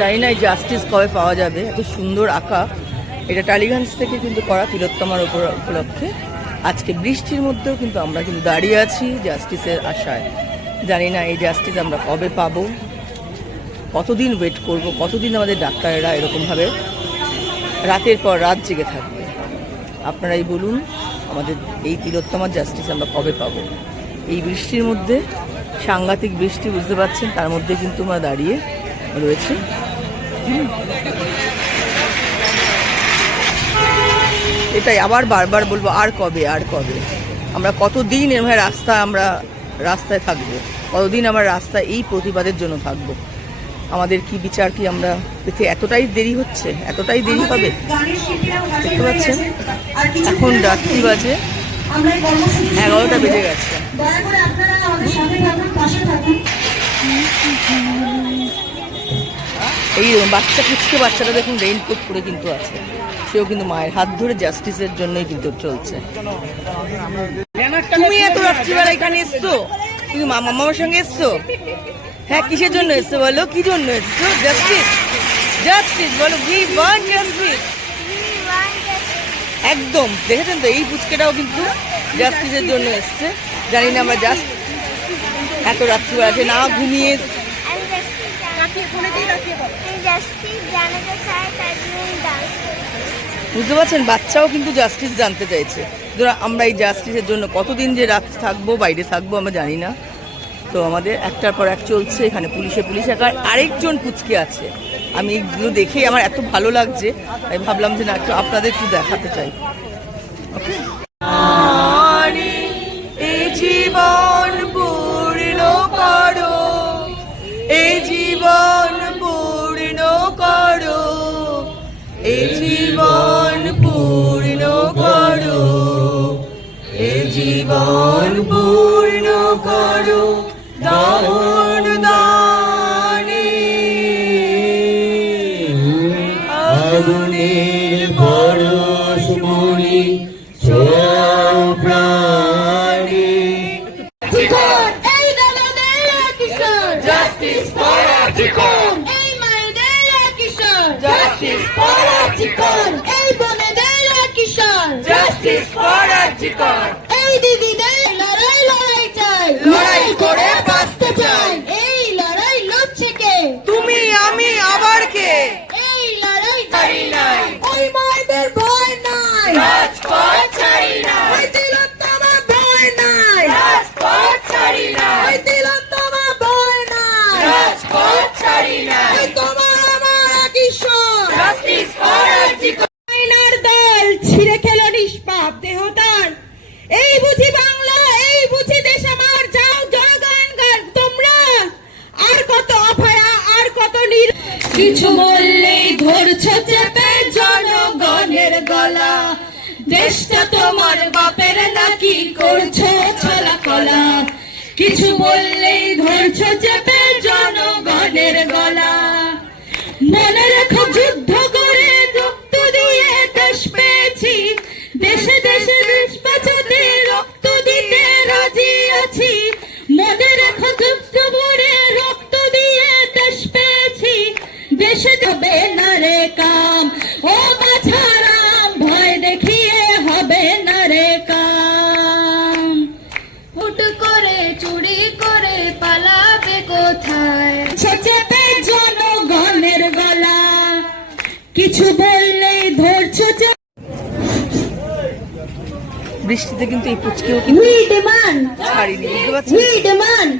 জানি না এই জাস্টিস কবে পাওয়া যাবে, এত সুন্দর আঁকা। এটা টালিগঞ্জ থেকে কিন্তু করা তিলোত্তমার উপর উপলক্ষে। আজকে বৃষ্টির মধ্যেও কিন্তু আমরা কিন্তু দাঁড়িয়ে আছি জাস্টিসের আশায়। জানি না এই জাস্টিস আমরা কবে পাবো। কতদিন ওয়েট করব, কতদিন আমাদের ডাক্তারেরা এরকমভাবে রাতের পর রাত জেগে থাকবে। আপনারাই বলুন, আমাদের এই তিলোত্তমার জাস্টিস আমরা কবে পাবো? এই বৃষ্টির মধ্যে সাংঘাতিক বৃষ্টি, বুঝতে পারছেন, তার মধ্যে কিন্তু আমরা দাঁড়িয়ে রয়েছে। এটাই আবার বারবার বলব আর কবে আর কবে? আমরা কতদিন এভাবে রাস্তা আমরা রাস্তায় থাকব? কতদিন আমরা রাস্তায় এই প্রতিবাদের জন্য থাকব? আমাদের কি বিচার কি আমরা পেতে এতটাই দেরি হচ্ছে? এতটাই দেরি হবে? দেখতে পাচ্ছেন? এখন রাত্রি বাজে। এগারোটা বেজে গেছে। এই বাচ্চা কুচকে বাচ্চাটা দেখুন রেইনকোট পরে কিন্তু আছে। সেও কিন্তু মায়ের হাত ধরে জাস্টিসের জন্যই কিন্তু চলছে। তুমি এত রাত্রিবেলা এখানে এসছো? তুমি মামা মামার সঙ্গে এসছো? হ্যাঁ কিসের জন্য এসছো বলো? কি জন্য এসছো? জাস্টিস জাস্টিস বলো উই ওয়ান্ট জাস্টিস একদম দেখেছেন তো? এই পুচকেটাও কিন্তু জাস্টিসের জন্য এসছে। জানি না আমরা জাস্ট এত রাত্রিবেলা আছে না ঘুমিয়ে জাস্টিস জানাতে চাই তার জন্য ডান্স বুঝতে পারছেন? বাচ্চাও কিন্তু জাস্টিস জানতে চাইছে। ধরো আমরা এই জাস্টিসের জন্য কতদিন যে রাত থাকব বাইরে থাকব আমরা জানি না। তো আমাদের একটার পর এক চলছে এখানে পুলিশে পুলিশ একার আরেকজন কুচকে আছে। আমি এইগুলো দেখে আমার এত ভালো লাগছে আমি ভাবলাম যে না একটু আপনাদের একটু দেখাতে চাই। এই জীবন জীবন পূর্ণ করো দান দানে আগুনের প্রাণে। কিশোর জাস্টিস ফর চিকন। এই বোনেদের কিছু বললেই ধরছ চেপে জনগণের গলা। দেশটা তোমার বাপের নাকি করছ ছলা কলা কিছু বললেই ধরছ চেপে জনগণের গলা। মনে রেখো কিছু বললেই ধরছো বৃষ্টিতে কিন্তু এই পুচকেও কিন্তু উই ডিমান্ড ছাড়িনি বুঝতে পারছেন? We demand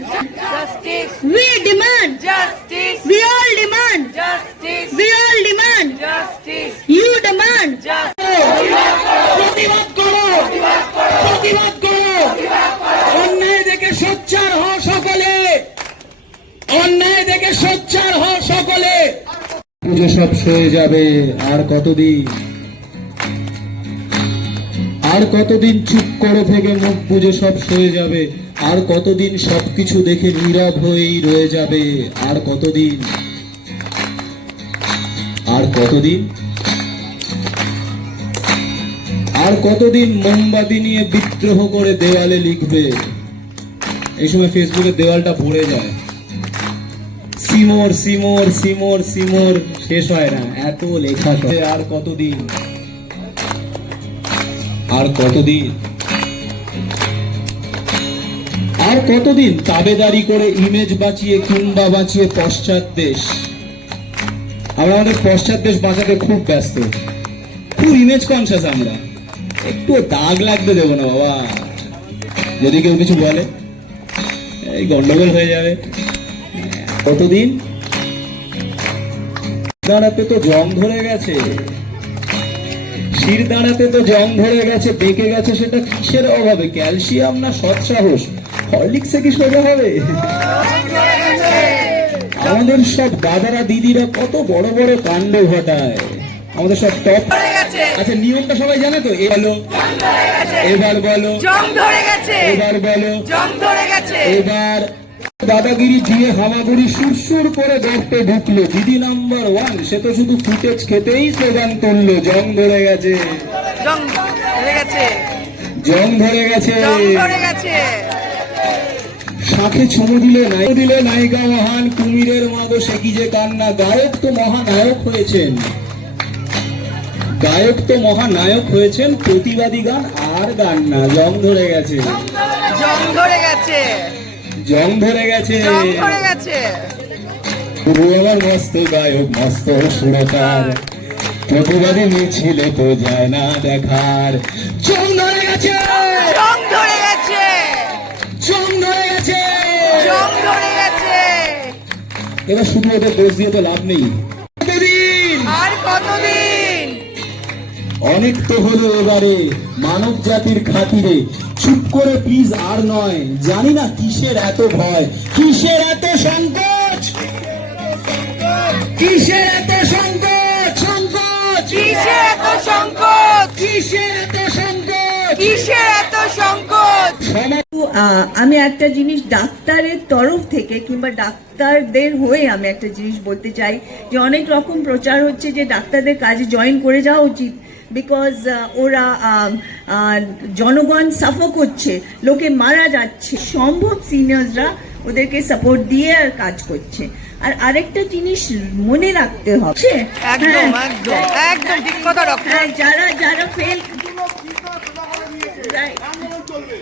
justice we demand justice we all demand justice we all demand justice you demand প্রতিবাদ করো। প্রতিবাদ করো। অন্যায় দেখে সোচ্চার হও সকলে। অন্যায় দেখে সোচ্চার পুজো সব সয়ে যাবে আর কতদিন? আর কতদিন চুপ করে থেকে মুখ পুজো সব সয়ে যাবে? আর কতদিন সবকিছু দেখে নীরব হয়েই রয়ে যাবে? আর কতদিন? আর কতদিন? আর কতদিন মোমবাতি নিয়ে বিদ্রোহ করে দেওয়ালে লিখবে? এই সময় ফেসবুকের দেওয়ালটা ভরে যায়। See more see more see more see more. শেষ হয় না। এত লেখা। আর কতদিন? আর কতদিন? আর কতদিন? তাবেদারি করে ইমেজ বাঁচিয়ে কিংবা বাঁচিয়ে পশ্চাৎ দেশ। আমরা আমাদের পশ্চাৎ দেশ বাঁচাতে খুব ব্যস্ত। খুব ইমেজ কনসিয়াস আমরা। একটু দাগ লাগতে দেবো না বাবা। যদি কেউ কিছু বলে এই গন্ডগোল হয়ে যাবে। কতদিন? দাঁড়াতে তো জং ধরে গেছে। শির দাঁড়াতে তো জং ধরে গেছে বেঁকে গেছে সেটা কিসের অভাবে? ক্যালসিয়াম না সৎসাহস? হরলিক্সে কি সোজা হবে? আমাদের সব দাদারা দিদিরা কত বড় বড় কাণ্ড ঘটায়। আমাদের সব টপ আচ্ছা নিয়মটা সবাই জানে তো? এ বলো। এবার বলো। এবার বলো। এবার দাদাগিরি দিয়ে হামাগুড়ি সুরসুর করে গর্তে ঢুকলো। দিদি নাম্বার ওয়ান সে তো শুধু ফুটেজ খেতেই স্লোগান তুললো জং ধরে গেছে। জং ধরে গেছে। শাখে চুমু দিলে নাই দিলে নায়িকা মহান কুমিরের মাদো সে কি যে কান্না। গায়ক তো মহানায়ক হয়েছেন। গায়ক তো মহানায়ক হয়েছেন প্রতিবাদী গান আর গান না। জং ধরে গেছে। জং ধরে গেছে। জং ধরে গেছে। জং ধরে গেছে। গুরু আমার মস্ত গায়ক মস্ত সুরকার। প্রতিবাদী মিছিলে তো যায় না দেখার। জং ধরে গেছে। জং ধরে গেছে। জং ধরে গেছে। জং ধরে গেছে। এবার শুধু ওদের দোষ দিয়ে তো লাভ নেই। কতদিন? আর কতদিন? অনেক তো হলো এবারে মানব জাতির খাতিরে। চুপ করে প্লিজ আর নয়। জানি না কিসের এত ভয়। কিসের এত সংকোচ? কিসের এত সংকোচ? সংকোচ? কিসের এত সংকোচ? কিসের এত সংকোচ? কিসের এত সংকোচ? আমি একটা জিনিস ডাক্তারের তরফ থেকে কিংবা ডাক্তারদের হয়ে আমি একটা জিনিস বলতে চাই যে অনেক রকম প্রচার হচ্ছে যে ডাক্তারদের কাজে জয়েন করে যাওয়া উচিত বিকজ ওরা জনগণ সাফো করছে লোকে মারা যাচ্ছে সম্ভব সিনিয়র্সরা ওদেরকে সাপোর্ট দিয়ে আর কাজ করছে। আর আরেকটা জিনিস মনে রাখতে হবে একদম হ্যাঁ, একদম একদম ঠিক কথা ডক্টর হ্যাঁ, যারা যারা ফেল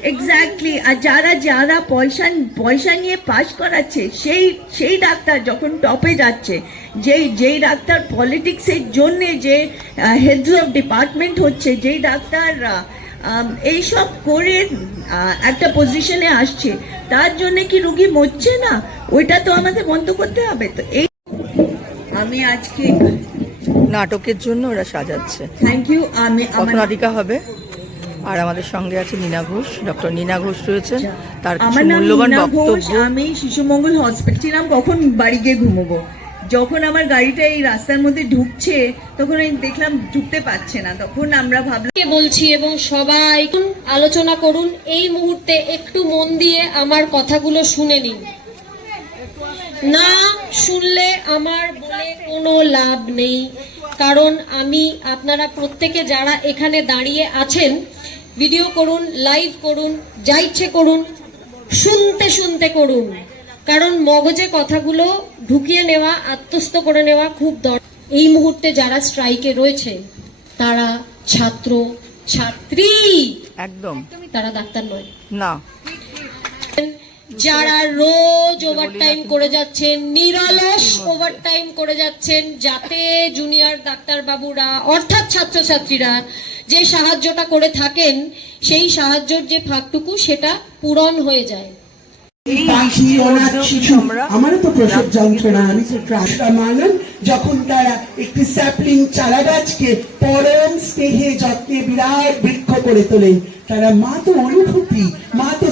এক্স্যাক্টলি আর যারা যারা পয়সা পয়সা নিয়ে পাস করাচ্ছে সেই সেই ডাক্তার যখন টপে যাচ্ছে যেই যেই ডাক্তার পলিটিক্সের জন্যে যে হেডস অফ ডিপার্টমেন্ট হচ্ছে যেই ডাক্তার আহ, আম, এইসব করে একটা পজিশনে আসছে তার জন্য কি রুগী মরছে না? ওইটা তো আমাদের বন্ধ করতে হবে। তো এই আমি আজকে নাটকের জন্য ওরা সাজাচ্ছে। থ্যাংক ইউ আমি আমার হবে? আর আমাদের সঙ্গে আছে নীনা ঘোষ ডক্টর নীনা ঘোষ রয়েছেন। তার কিছু আমার নাম মূল্যবান নীনা ঘোষ বক্তব্য আমি শিশুমঙ্গল হসপিটাল ছিলাম কখন বাড়ি গিয়ে ঘুমোবো? যখন আমার গাড়িটা এই রাস্তার মধ্যে ঢুকছে তখন আমি দেখলাম ঢুকতে পারছে না। তখন আমরা ভাবলাম কে বলছি এবং সবাই আলোচনা করুন। এই মুহূর্তে একটু মন দিয়ে আমার কথাগুলো শুনে নিন। না শুনলে আমার বলে কোনো লাভ নেই। কারণ আমি আপনারা প্রত্যেকে যারা এখানে দাঁড়িয়ে আছেন ভিডিও করুন লাইভ করুন যা ইচ্ছে করুন শুনতে শুনতে করুন। কারণ মগজে কথাগুলো ঢুকিয়ে নেওয়া আত্মস্থ করে নেওয়া খুব দরকার এই মুহূর্তে যারা স্ট্রাইকে রয়েছে তারা ছাত্র ছাত্রী। একদম। তারা ডাক্তার নয়। না। যারা রোজ ওভারটাইম করে যাচ্ছেন নিরলস ওভারটাইম করে যাচ্ছেন যাতে জুনিয়র ডাক্তার বাবুরা অর্থাৎ ছাত্রছাত্রীরা যে সাহায্যটা করে থাকেন সেই সাহায্যের যে ফাঁকটুকু সেটা পূরণ হয়ে যায়। পাখি অনাথ শিশু আমারও তো প্রসব যন্ত্রণা আমি তো ট্রাস্টা মানন যখন তারা একটি স্যাপলিং চারা গাছকে পরম স্নেহে যত্নে বিরাট বৃক্ষ করে তোলেন তারা মা তো অনুভূতি মা তো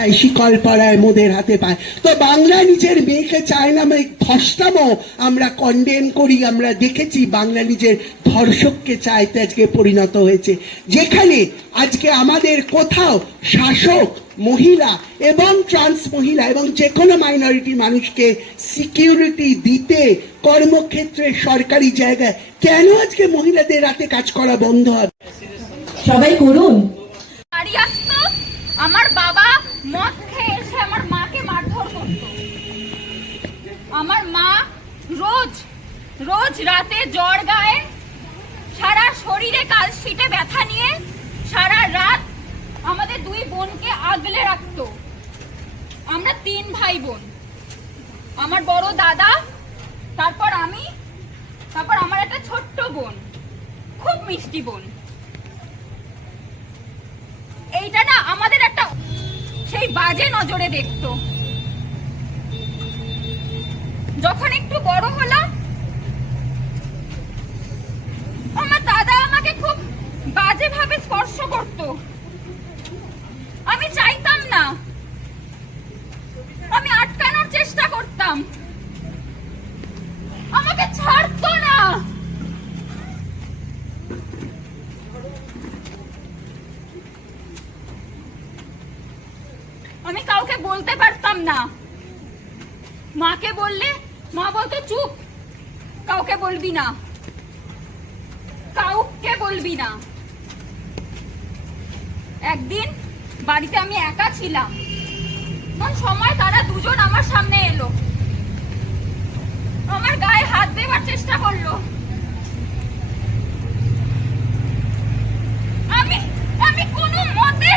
স্রষ্টায় শিকল পড়ায় মোদের হাতে পায়। তো বাংলা নিজের মেয়েকে চায় না মানে ধর্ষামো আমরা কন্ডেম করি আমরা দেখেছি বাংলা নিজের ধর্ষককে চাইতে আজকে পরিণত হয়েছে। যেখানে আজকে আমাদের কোথাও শাসক মহিলা এবং ট্রান্স মহিলা এবং যে কোনো মাইনরিটি মানুষকে সিকিউরিটি দিতে কর্মক্ষেত্রে সরকারি জায়গায় কেন আজকে মহিলাদের রাতে কাজ করা বন্ধ হবে? সবাই করুন। আমার বাবা মদ খেয়ে এসে আমার মাকে মারধর করতো। আমার মা রোজ রোজ রাতে জ্বর গায়ে, সারা শরীরে কালশিটে ব্যথা নিয়ে সারা রাত আমাদের দুই বোনকে আগলে রাখতো। আমরা তিন ভাই বোন আমার বড় দাদা, তারপর আমি, তারপর আমার একটা ছোট্ট বোন, খুব মিষ্টি বোন। এইটা না সেই বাজে নজরে দেখত। যখন একটু বড় হলাম, আমার দাদা আমাকে খুব বাজেভাবে স্পর্শ করত। আমি চাইতাম না। আমি আটকানোর চেষ্টা করতাম আমাকে ছাড়তো না আমি কাউকে বলতে পারতাম না মাকে বললে মা বলতো চুপ কাউকে না। কাউকে বলবি না। একদিন বাড়িতে আমি একা ছিলাম। কোন সময় তারা দুজন আমার সামনে এলো। আমার গায়ে হাত দেওয়ার চেষ্টা করল। আমি আমি কোনো মতে